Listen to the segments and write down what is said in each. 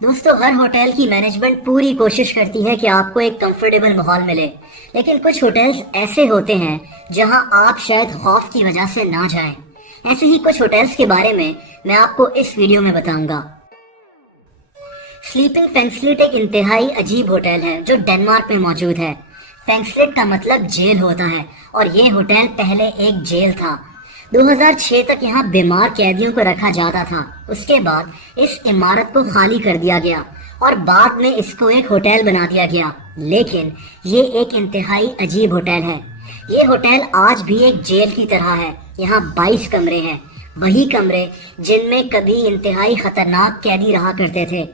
दोस्तों, हर होटल की मैनेजमेंट पूरी कोशिश करती है कि आपको एक कंफर्टेबल माहौल मिले। लेकिन कुछ होटल्स ऐसे होते हैं जहां आप शायद खौफ की वजह से ना जाएं। ऐसे ही कुछ होटल्स के बारे में मैं आपको इस वीडियो में बताऊंगा। स्लीपिंग फेंगस्लिट एक इंतहाई अजीब होटल है जो डेनमार्क में मौजूद है। फेंगस्लिट का मतलब जेल होता है और ये होटल पहले एक जेल था। 2006 तक यहाँ बीमार कैदियों को रखा जाता था। उसके बाद इस इमारत को खाली कर दिया गया और बाद में इसको एक होटल बना दिया गया। लेकिन ये एक इंतहाई अजीब होटल है। ये होटल आज भी एक जेल की तरह है। यहाँ 22 कमरे हैं, वही कमरे जिनमें कभी इंतहाई खतरनाक कैदी रहा करते थे।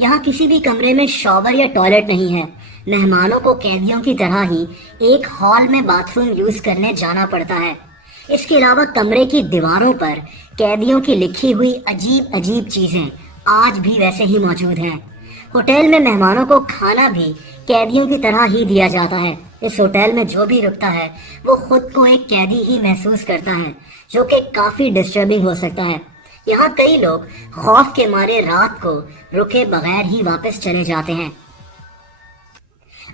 यहाँ किसी भी कमरे में शॉवर या टॉयलेट नहीं है। मेहमानों को कैदियों की तरह ही एक हॉल में बाथरूम यूज करने जाना पड़ता है। इसके अलावा कमरे की दीवारों पर कैदियों की लिखी हुई अजीब अजीब चीजें आज भी वैसे ही मौजूद हैं। होटल में मेहमानों को खाना भी कैदियों की तरह ही दिया जाता है। इस होटल में जो भी रुकता है वो खुद को एक कैदी ही महसूस करता है, जो कि काफी डिस्टर्बिंग हो सकता है। यहाँ कई लोग खौफ के मारे रात को रुके बगैर ही वापस चले जाते हैं।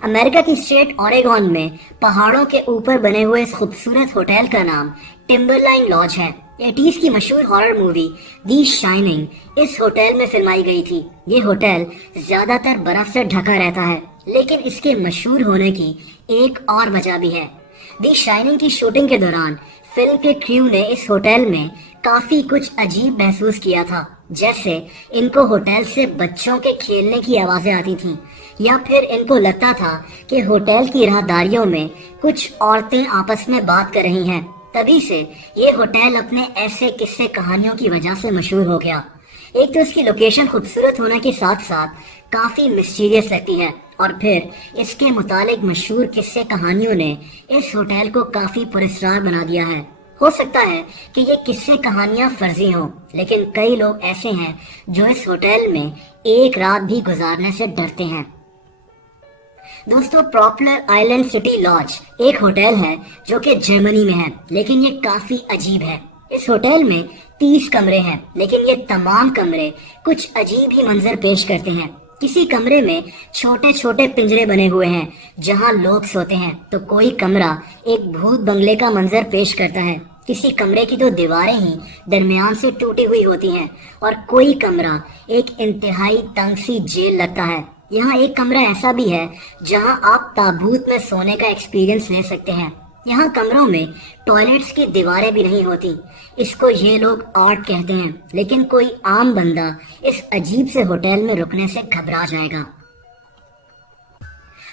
अमेरिका की स्टेट ओरेगॉन में पहाड़ों के ऊपर बने हुए इस खूबसूरत होटल का नाम टिम्बरलाइन लॉज है। 80s की मशहूर हॉरर मूवी दी शाइनिंग इस होटल में फिल्माई गई थी। ये होटल ज्यादातर बर्फ से ढका रहता है, लेकिन इसके मशहूर होने की एक और वजह भी है। दी शाइनिंग की शूटिंग के दौरान फिल्म के क्रू ने इस होटल में काफी कुछ अजीब महसूस किया था। जैसे इनको होटल से बच्चों के खेलने की आवाजें आती थीं, या फिर इनको लगता था कि होटल की राहदारियों में कुछ औरतें आपस में बात कर रही हैं। तभी से ये होटल अपने ऐसे किस्से कहानियों की वजह से मशहूर हो गया। एक तो इसकी लोकेशन खूबसूरत होने के साथ साथ काफी मिस्टीरियस लगती है, और फिर इसके मुतालिक मशहूर किस्से कहानियों ने इस होटल को काफी पुरस्कार बना दिया है। हो सकता है कि ये किस्से कहानियां फर्जी हों, लेकिन कई लोग ऐसे हैं जो इस होटल में एक रात भी गुजारने से डरते हैं। दोस्तों, पॉपुलर आइलैंड सिटी लॉज एक होटल है जो कि जर्मनी में है, लेकिन ये काफी अजीब है। इस होटल में 30 कमरे हैं, लेकिन ये तमाम कमरे कुछ अजीब ही मंजर पेश करते हैं। किसी कमरे में छोटे छोटे पिंजरे बने हुए हैं जहां लोग सोते हैं, तो कोई कमरा एक भूत बंगले का मंजर पेश करता है। किसी कमरे की तो दीवारें ही दरमियान से टूटी हुई होती हैं, और कोई कमरा एक इंतहाई तंग सी जेल लगता है। यहाँ एक कमरा ऐसा भी है जहाँ आप ताबूत में सोने का एक्सपीरियंस ले सकते हैं। यहाँ कमरों में टॉयलेट्स की दीवारें भी नहीं होती। इसको ये लोग आर्ट कहते हैं, लेकिन कोई आम बंदा इस अजीब से होटल में रुकने से घबरा जाएगा।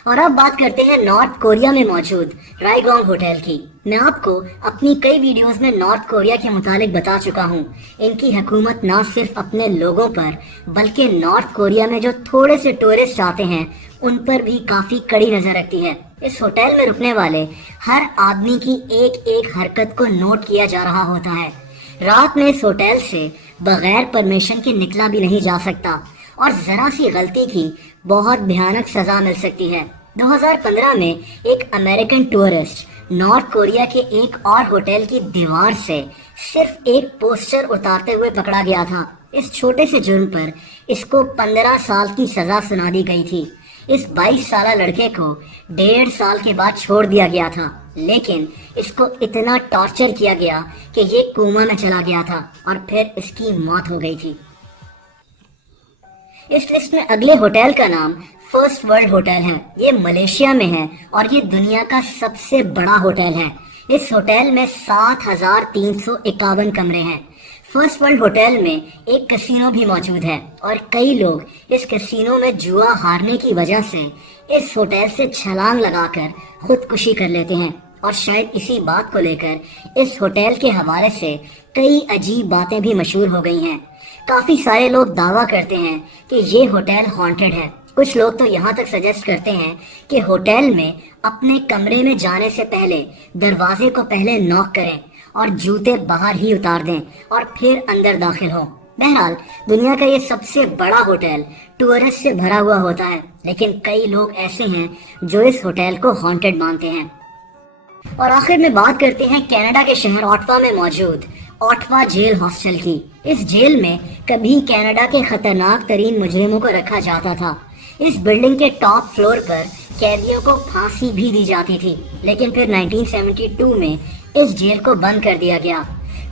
और अब बात करते हैं नॉर्थ कोरिया में मौजूद रायगोंग होटल की। मैं आपको अपनी कई वीडियोस में नॉर्थ कोरिया के मुतालिक बता चुका हूँ। इनकी हुकूमत न सिर्फ अपने लोगों पर, बल्कि नॉर्थ कोरिया में जो थोड़े से टूरिस्ट आते हैं उन पर भी काफी कड़ी नजर रखती है। इस होटल में रुकने वाले हर आदमी की एक एक हरकत को नोट किया जा रहा होता है। रात में इस होटल से बगैर परमिशन के निकला भी नहीं जा सकता, और जरा सी गलती की बहुत भयानक सजा मिल सकती है। 2015 में एक अमेरिकन टूरिस्ट नॉर्थ कोरिया के एक और होटल की दीवार से सिर्फ एक पोस्टर उतारते हुए पकड़ा गया था। इस छोटे से जुर्म पर इसको 15 साल की सजा सुना दी गई थी। इस 22 साल लड़के को 1.5 साल के बाद छोड़ दिया गया था, लेकिन इसको इतना टॉर्चर किया गया कि ये कोमा में चला गया था और फिर इसकी मौत हो गई थी। इस लिस्ट में अगले होटल का नाम फर्स्ट वर्ल्ड होटल है। ये मलेशिया में है और ये दुनिया का सबसे बड़ा होटल है। इस होटल में 7,351 कमरे हैं। फर्स्ट वर्ल्ड होटल में एक कैसीनो भी मौजूद है, और कई लोग इस कैसीनो में जुआ हारने की वजह से इस होटल से छलांग लगाकर खुदकुशी कर लेते हैं। और शायद इसी बात को लेकर इस होटल के हवाले से कई अजीब बातें भी मशहूर हो गई हैं। काफी सारे लोग दावा करते हैं कि ये होटल हॉन्टेड है। कुछ लोग तो यहाँ तक सजेस्ट करते हैं कि होटल में अपने कमरे में जाने से पहले दरवाजे को पहले नॉक करें और जूते बाहर ही उतार दें और फिर अंदर दाखिल हो। बहरहाल, दुनिया का ये सबसे बड़ा होटल टूरिस्ट से भरा हुआ होता है, लेकिन कई लोग ऐसे हैं जो इस होटल को हॉन्टेड मानते हैं। और आखिर में बात करते हैं कनाडा के शहर ऑट्वा में मौजूद ऑटवा जेल हॉस्टल की। इस जेल में कभी कनाडा के खतरनाक तरीन मुजरिमों को रखा जाता था। इस बिल्डिंग के टॉप फ्लोर पर कैदियों को फांसी भी दी जाती थी, लेकिन फिर 1972 में इस जेल को बंद कर दिया गया।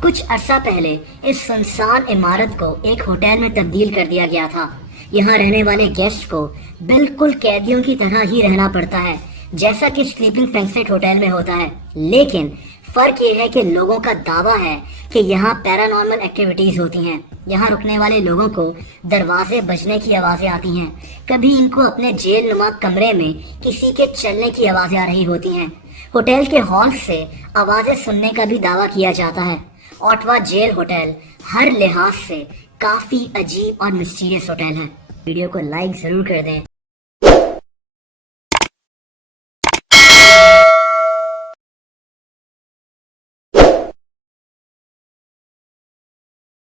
कुछ अरसा पहले इस सुनसान इमारत को एक होटल में तब्दील कर दिया गया था। यहाँ रहने वाले गेस्ट को बिल्कुल कैदियों की तरह ही रहना पड़ता है, जैसा कि स्लीपिंग फ्रैंकफर्ट होटल में होता है। लेकिन फर्क ये है कि लोगों का दावा है कि यहाँ पैरानॉर्मल एक्टिविटीज होती हैं। यहाँ रुकने वाले लोगों को दरवाजे बजने की आवाजें आती हैं। कभी इनको अपने जेल नुमा कमरे में किसी के चलने की आवाजें आ रही होती हैं। होटल के हॉल से आवाजें सुनने का भी दावा किया जाता है। ऑटवा जेल होटल हर लिहाज से काफी अजीब और मिस्टीरियस होटल है। वीडियो को लाइक जरूर कर दें।